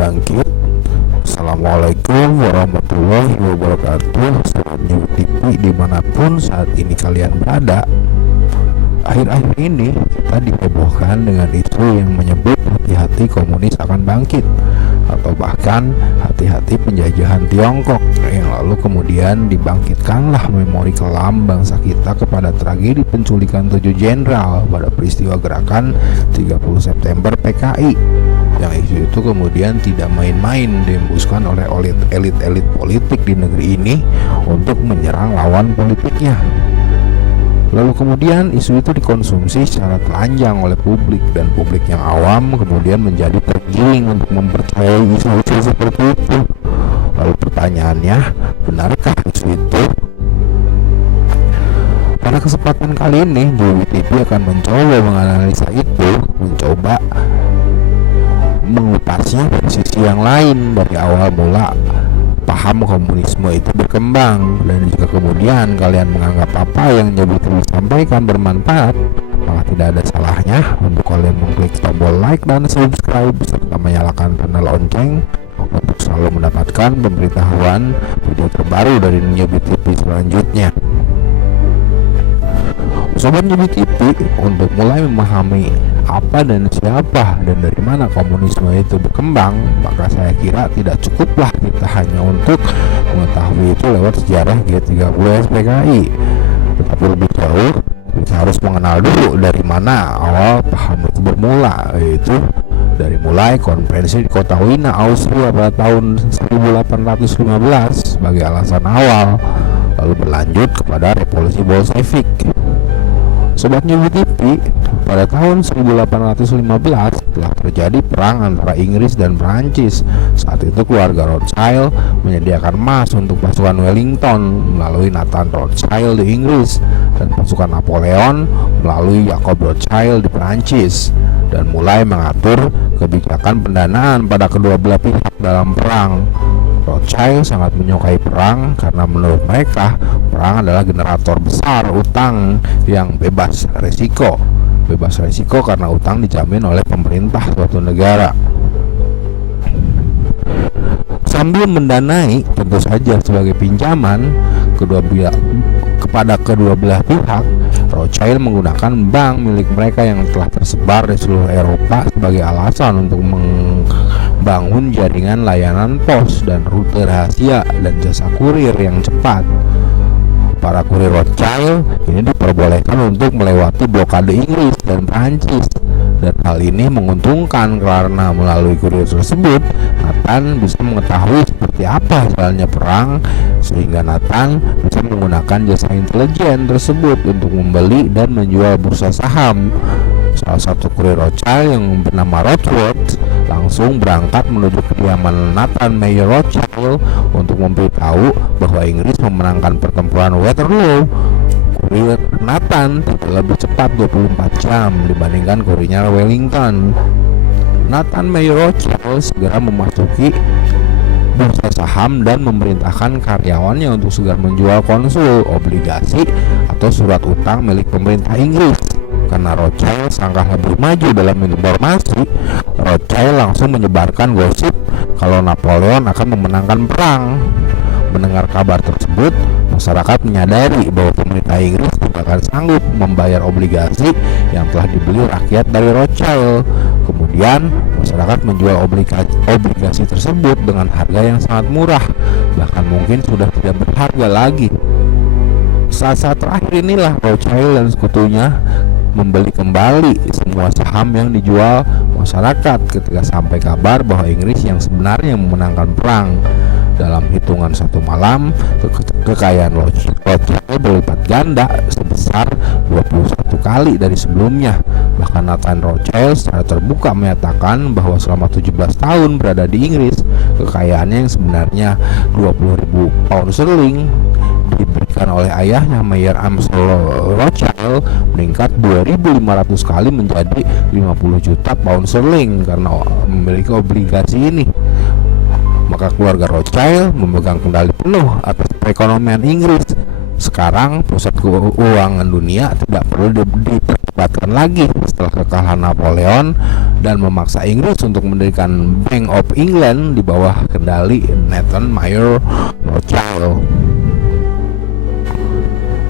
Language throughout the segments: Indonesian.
bangkit. Assalamualaikum warahmatullahi wabarakatuh. Sobat New TV dimanapun saat ini kalian berada. Akhir-akhir ini kita dihebohkan dengan isu yang menyebut hati-hati komunis akan bangkit, atau bahkan hati-hati penjajahan Tiongkok, yang lalu kemudian dibangkitkanlah memori kelam bangsa kita kepada tragedi penculikan 7 jenderal pada peristiwa gerakan 30 September PKI. Yang isu itu kemudian tidak main-main dihembuskan oleh elit-elit politik di negeri ini untuk menyerang lawan politiknya. Lalu kemudian isu itu dikonsumsi secara telanjang oleh publik, dan publik yang awam kemudian menjadi tergiring untuk mempercayai isu-isu seperti itu. Lalu pertanyaannya, benarkah isu itu? Pada kesempatan kali ini, Dewi TV akan mencoba menganalisa itu, mencoba mengupasnya dari sisi yang lain, dari awal mula paham komunisme itu berkembang, dan jika kemudian kalian menganggap apa yang Dewi TV sampaikan bermanfaat, maka tidak ada salahnya untuk kalian mengklik tombol like dan subscribe serta menyalakan tanda lonceng untuk selalu mendapatkan pemberitahuan video terbaru dari Dewi TV selanjutnya. Sobat Dewi TV, untuk mulai memahami apa dan siapa dan dari mana komunisme itu berkembang, maka saya kira tidak cukuplah kita hanya untuk mengetahui itu lewat sejarah G30 SPKI, tetapi lebih jauh kita harus mengenal dulu dari mana awal paham itu bermula, yaitu dari mulai konferensi di kota Wina, Austria pada tahun 1815 sebagai alasan awal, lalu berlanjut kepada revolusi Bolshevik. Sobat Dewi TV, pada tahun 1815 telah terjadi perang antara Inggris dan Perancis. Saat itu keluarga Rothschild menyediakan emas untuk pasukan Wellington melalui Nathan Rothschild di Inggris, dan pasukan Napoleon melalui Jacob Rothschild di Perancis, dan mulai mengatur kebijakan pendanaan pada kedua belah pihak dalam perang. Rothschild sangat menyukai perang karena menurut mereka perang adalah generator besar utang yang bebas risiko. Bebas risiko karena utang dijamin oleh pemerintah suatu negara. Sambil mendanai tentu saja sebagai pinjaman kepada kedua belah pihak, Rothschild menggunakan bank milik mereka yang telah tersebar di seluruh Eropa sebagai alasan untuk membangun jaringan layanan pos dan rute rahasia dan jasa kurir yang cepat. Para kurir Rothschild ini diperbolehkan untuk melewati blokade Inggris dan Prancis, dan hal ini menguntungkan karena melalui kurir tersebut Nathan bisa mengetahui seperti apa jalannya perang, sehingga Nathan bisa menggunakan jasa intelijen tersebut untuk membeli dan menjual bursa saham. Salah satu kurir Rothschild yang bernama Rothschild langsung berangkat menuju kediaman Nathan Mayer Rothschild untuk memberitahu bahwa Inggris memenangkan pertempuran Waterloo. Kurir Nathan tidak lebih cepat 24 jam dibandingkan kurirnya Wellington. Nathan Mayer Rothschild segera memasuki bursa saham dan memerintahkan karyawannya untuk segera menjual konsul, obligasi, atau surat utang milik pemerintah Inggris. Karena Rothschild sangka lebih maju dalam informasi, Rothschild langsung menyebarkan gosip kalau Napoleon akan memenangkan perang. Mendengar kabar tersebut, masyarakat menyadari bahwa pemerintah Inggris tidak akan sanggup membayar obligasi yang telah dibeli rakyat dari Rothschild. Kemudian masyarakat menjual obligasi tersebut dengan harga yang sangat murah, bahkan mungkin sudah tidak berharga lagi. Saat-saat terakhir inilah Rothschild dan sekutunya membeli kembali semua saham yang dijual masyarakat ketika sampai kabar bahwa Inggris yang sebenarnya memenangkan perang. Dalam hitungan satu malam, kekayaan Rothschild berlipat ganda sebesar 21 kali dari sebelumnya. Bahkan Nathan Rothschild secara terbuka menyatakan bahwa selama 17 tahun berada di Inggris, kekayaannya yang sebenarnya 20.000 pound sterling diberikan oleh ayahnya Mayer Amsel Rothschild meningkat 2.500 kali menjadi 50 juta pound sterling karena memiliki obligasi ini. Maka keluarga Rothschild memegang kendali penuh atas perekonomian Inggris. Sekarang pusat keuangan dunia tidak perlu dihebatkan lagi setelah kekalahan Napoleon dan memaksa Inggris untuk mendirikan Bank of England di bawah kendali Nathan Mayer Rothschild.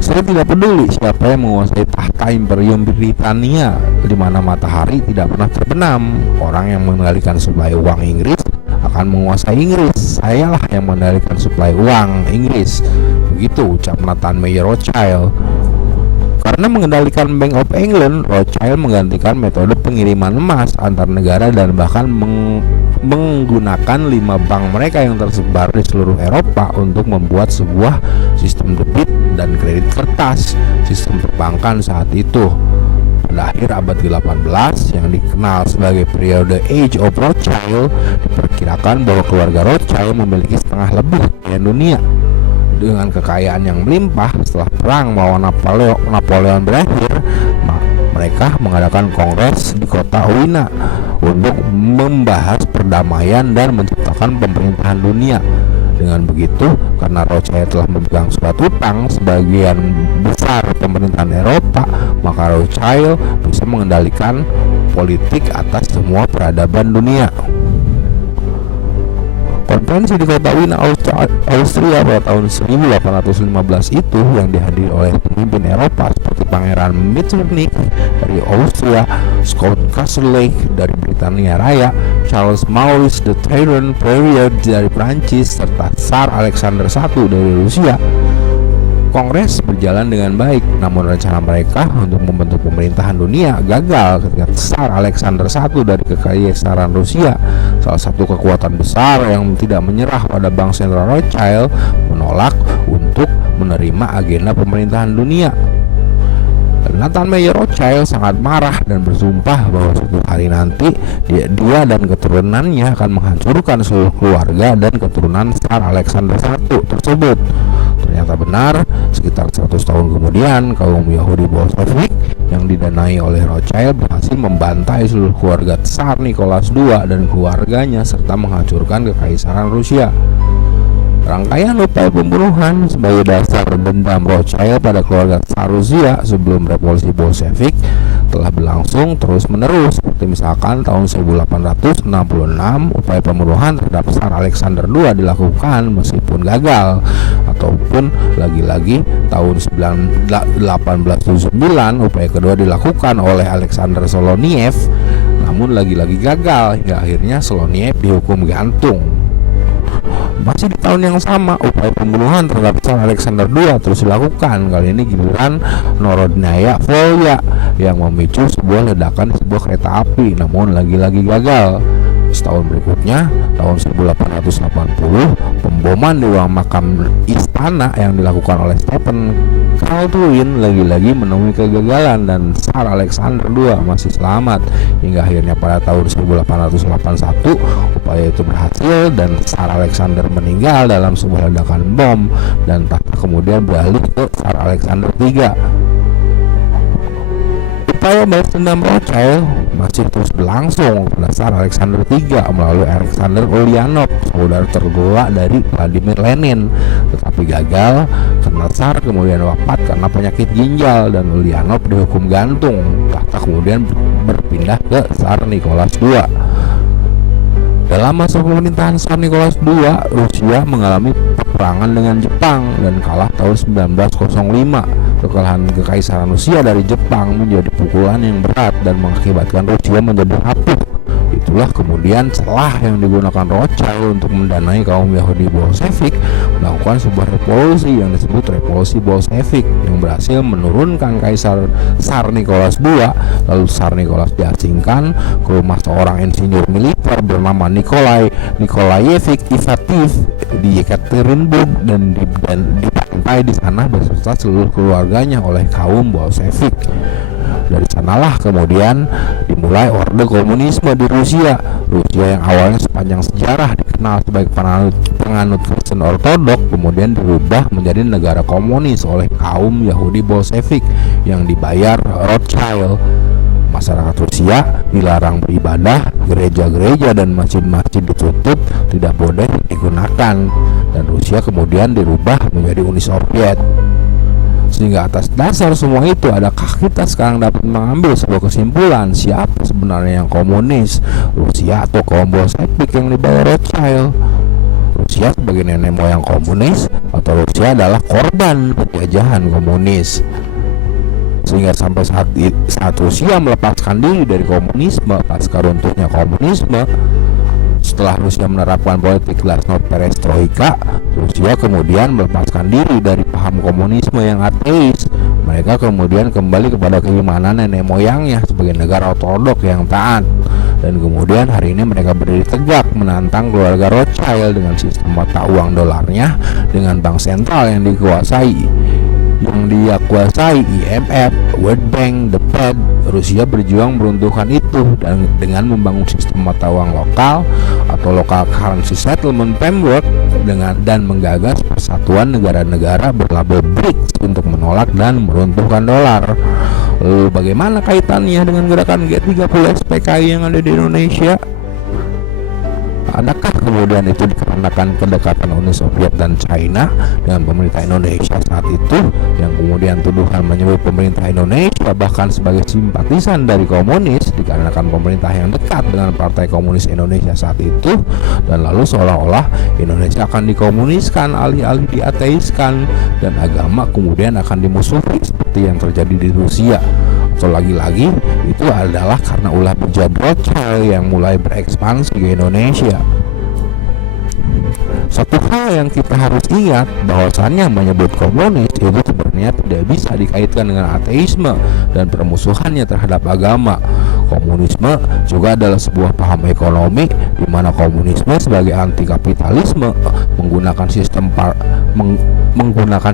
Saya tidak peduli siapa yang menguasai tahta Imperium Britania, di mana matahari tidak pernah terbenam. Orang yang mengendalikan suplai uang Inggris akan menguasai Inggris. Sayalah yang mengendalikan suplai uang Inggris. Begitu ucap Nathan Mayer Rothschild. Karena mengendalikan Bank of England, Rothschild menggantikan metode pengiriman emas antar negara dan bahkan menggunakan 5 bank mereka yang tersebar di seluruh Eropa untuk membuat sebuah sistem debit dan kredit kertas, sistem perbankan saat itu. Pada akhir abad ke-18 yang dikenal sebagai periode Age of Rothschild, diperkirakan bahwa keluarga Rothschild memiliki setengah lebih kekayaan dunia. Dengan kekayaan yang melimpah setelah perang melawan Napoleon berakhir, mereka mengadakan kongres di kota Wina untuk membahas perdamaian dan menciptakan pemerintahan dunia. Dengan begitu, karena Rothschild telah memegang surat utang sebagian besar pemerintahan Eropa, maka Rothschild bisa mengendalikan politik atas semua peradaban dunia. Konferensi di kota Wina, Austria pada tahun 1815 itu yang dihadiri oleh pemimpin Eropa seperti Pangeran Metternich dari Austria, Scott Kastelein dari Britania Raya, Charles Maurice de Tyrone-Poirier dari Prancis, serta Tsar Alexander I dari Rusia. Kongres berjalan dengan baik, namun rencana mereka untuk membentuk pemerintahan dunia gagal ketika Tsar Alexander I dari Kekaisaran Rusia, salah satu kekuatan besar yang tidak menyerah pada Bank Sentral Rothschild, menolak untuk menerima agenda pemerintahan dunia. Nathan Mayer Rothschild sangat marah dan bersumpah bahwa suatu hari nanti dia dan keturunannya akan menghancurkan seluruh keluarga dan keturunan Tsar Alexander I tersebut. Ternyata benar, sekitar 100 tahun kemudian kaum Yahudi Bolshevik yang didanai oleh Rothschild berhasil membantai seluruh keluarga Tsar Nicholas II dan keluarganya serta menghancurkan Kekaisaran Rusia. Rangkaian upaya pembunuhan sebagai dasar dendam Rothschild pada keluarga Tsar Rusia sebelum revolusi Bolshevik telah berlangsung terus-menerus. Seperti misalkan tahun 1866 upaya pembunuhan terhadap Tsar Alexander II dilakukan meskipun gagal, ataupun lagi-lagi tahun 1879 upaya kedua dilakukan oleh Alexander Soloniev, namun lagi-lagi gagal hingga akhirnya Soloniev dihukum gantung. Masih di tahun yang sama, upaya pembunuhan terhadap Tsar Alexander II terus dilakukan. Kali ini giliran Narodnaya Volya yang memicu sebuah ledakan di sebuah kereta api, namun lagi-lagi gagal. Setahun berikutnya, tahun 1880, pemboman di ruang makam istana yang dilakukan oleh Stephen Baldwin lagi-lagi menemui kegagalan dan Tsar Alexander II masih selamat. Hingga akhirnya pada tahun 1881 upaya itu berhasil dan Tsar Alexander meninggal dalam sebuah ledakan bom dan tahta kemudian beralih ke Tsar Alexander III. Upaya balas dendam Rothschild masih terus berlangsung pada Tsar Alexander III melalui Alexander Ulyanov, saudara tertua dari Vladimir Lenin, tetapi gagal karena Tsar kemudian wafat karena penyakit ginjal dan Ulyanov dihukum gantung. Tahta kemudian berpindah ke Tsar Nicholas II. Dalam masa pemerintahan Tsar Nicholas II, Rusia mengalami peperangan dengan Jepang dan kalah tahun 1905. Kekalahan Kekaisaran Rusia dari Jepang menjadi pukulan yang berat dan mengakibatkan Rusia menjadi rapuh. Itulah kemudian celah yang digunakan Rothschild untuk mendanai kaum Yahudi Bolshevik melakukan sebuah revolusi yang disebut Revolusi Bolshevik yang berhasil menurunkan Kaisar Tsar Nicholas II. Lalu Tsar Nicholas diasingkan ke rumah seorang insinyur militer bernama Nikolayevich Ivatiev di Yekaterinburg dan dibantai di sana beserta seluruh keluarganya oleh kaum Bolshevik. Dari sanalah kemudian dimulai Orde Komunisme di Rusia. Rusia yang awalnya sepanjang sejarah dikenal sebagai penganut Kristen Ortodok kemudian dirubah menjadi negara komunis oleh kaum Yahudi Bolshevik yang dibayar Rothschild. Masyarakat Rusia dilarang beribadah, gereja-gereja dan masjid-masjid ditutup, tidak boleh digunakan, dan Rusia kemudian dirubah menjadi Uni Soviet. Sehingga atas dasar semua itu, adakah kita sekarang dapat mengambil sebuah kesimpulan siapa sebenarnya yang komunis, Rusia atau kaum Bolshevik yang dibawa Rothschild? Rusia sebagai nenek moyang komunis atau Rusia adalah korban penjajahan komunis? Sehingga sampai saat Rusia melepaskan diri dari komunisme pasca runtuhnya komunisme, setelah Rusia menerapkan politik glasnost perestroika, Rusia kemudian melepaskan diri dari paham komunisme yang ateis. Mereka kemudian kembali kepada keimanan nenek moyangnya sebagai negara ortodok yang taat. Dan kemudian hari ini mereka berdiri tegak menantang keluarga Rothschild dengan sistem mata uang dolarnya, dengan bank sentral yang dia kuasai IMF, World Bank, The Fed. Rusia berjuang meruntuhkan itu dan dengan membangun sistem mata uang lokal atau local currency settlement framework dan menggagas persatuan negara-negara berlabel BRICS untuk menolak dan meruntuhkan dolar. Lalu bagaimana kaitannya dengan gerakan G30 SPKI yang ada di Indonesia? Adakah kemudian itu dikarenakan kedekatan Uni Soviet dan China dengan pemerintah Indonesia saat itu, yang kemudian tuduhan menyebut pemerintah Indonesia bahkan sebagai simpatisan dari komunis dikarenakan pemerintah yang dekat dengan Partai Komunis Indonesia saat itu, dan lalu seolah-olah Indonesia akan dikomuniskan alih-alih diateiskan, dan agama kemudian akan dimusuhi seperti yang terjadi di Rusia? Atau lagi-lagi itu adalah karena ulah bejat Rothschild yang mulai berekspansi ke Indonesia? Satu hal yang kita harus ingat, bahwasannya menyebut komunis itu sebenarnya tidak bisa dikaitkan dengan ateisme dan permusuhannya terhadap agama. Komunisme juga adalah sebuah paham ekonomi di mana komunisme sebagai anti kapitalisme menggunakan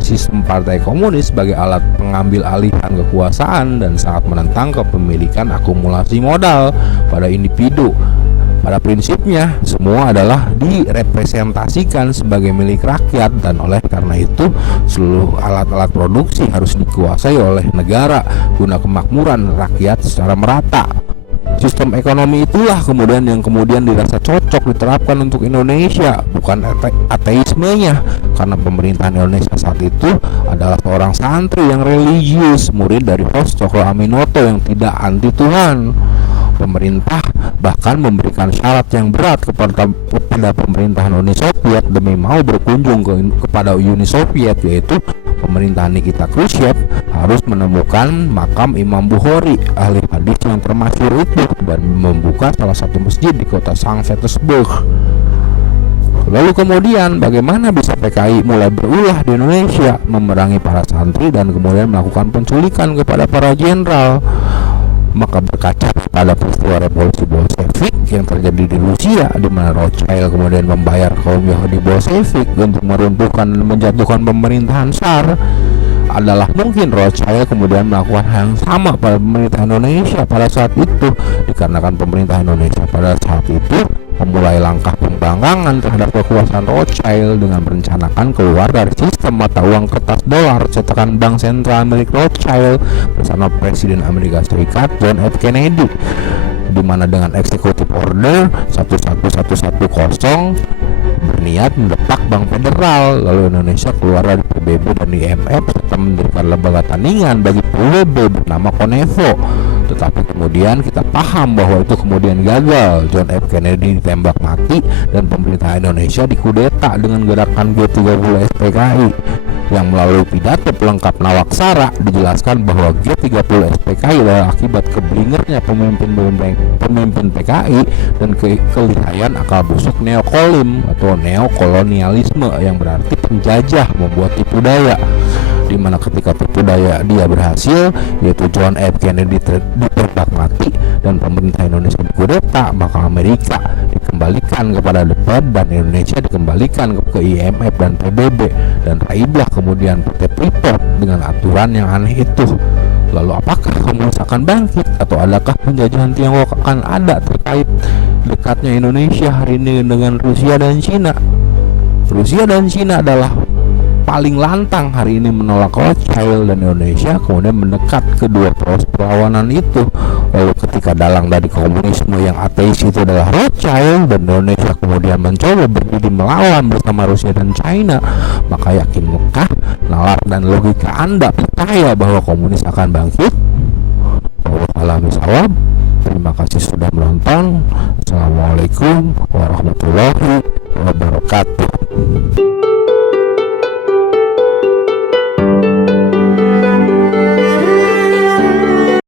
sistem partai komunis sebagai alat pengambil alihan kekuasaan dan sangat menentang kepemilikan akumulasi modal pada individu. Pada prinsipnya, semua adalah direpresentasikan sebagai milik rakyat, dan oleh karena itu seluruh alat-alat produksi harus dikuasai oleh negara guna kemakmuran rakyat secara merata. Sistem ekonomi itulah yang kemudian dirasa cocok diterapkan untuk Indonesia, bukan ateismenya, karena pemerintahan Indonesia saat itu adalah seorang santri yang religius, murid dari Host Cokro Aminoto yang tidak anti Tuhan. Pemerintah bahkan memberikan syarat yang berat kepada pemerintahan Uni Soviet demi mau berkunjung kepada Uni Soviet, yaitu pemerintahan Nikita Khrushchev harus menemukan makam Imam Bukhari, ahli hadis yang termasyhur itu, dan membuka salah satu masjid di kota Sankt Petersburg. Lalu kemudian bagaimana bisa PKI mulai berulah di Indonesia, memerangi para santri dan kemudian melakukan penculikan kepada para jenderal? Maka berkaca pada peristiwa revolusi Bolshevik yang terjadi di Rusia, di mana Rothschild kemudian membayar kaum Yahudi Bolshevik untuk meruntuhkan dan menjatuhkan pemerintahan Tsar, adalah mungkin Rothschild kemudian melakukan hal yang sama pada pemerintah Indonesia pada saat itu, dikarenakan pemerintah Indonesia pada saat itu memulai langkah pembangkangan terhadap kekuasaan Rothschild dengan merencanakan keluar dari sistem mata uang kertas dolar cetakan bank sentral milik Rothschild bersama Presiden Amerika Serikat John F. Kennedy, di mana dengan eksekutif order 11110 berniat mendepak Bank Federal, lalu Indonesia keluar dari PBB dan IMF serta mendirikan lembaga tandingan bagi PBB bernama Konevo. Tetapi kemudian kita paham bahwa itu kemudian gagal. John F. Kennedy ditembak mati dan pemerintah Indonesia dikudeta dengan gerakan G30 SPKI, yang melalui pidato pelengkap Nawaksara dijelaskan bahwa G30 SPKI adalah akibat keblingernya pemimpin PKI dan kelihayan akal busuk neokolim atau neokolonialisme, yang berarti penjajah membuat tipu daya, di mana ketika tipu daya dia berhasil, yaitu John F. Kennedy ditembak mati dan pemerintah Indonesia dikudeta, maka Amerika dikembalikan kepada The Fed dan Indonesia dikembalikan ke IMF dan PBB, dan raiblah kemudian PT Freeport dengan aturan yang aneh itu. Lalu apakah komunis akan bangkit, atau adakah penjajahan Tiongkok akan ada terkait dekatnya Indonesia hari ini dengan Rusia dan Cina? Rusia dan Cina adalah paling lantang hari ini menolak Rothschild dan Indonesia kemudian mendekat kedua poros perlawanan itu. Lalu ketika dalang dari komunisme yang ateis itu adalah Rothschild dan Indonesia kemudian mencoba berdiri melawan bersama Rusia dan China, maka yakinkah nalar dan logika Anda percaya bahwa komunis akan bangkit? Waalaikumsalam. Terima kasih sudah menonton. Assalamualaikum warahmatullahi wabarakatuh.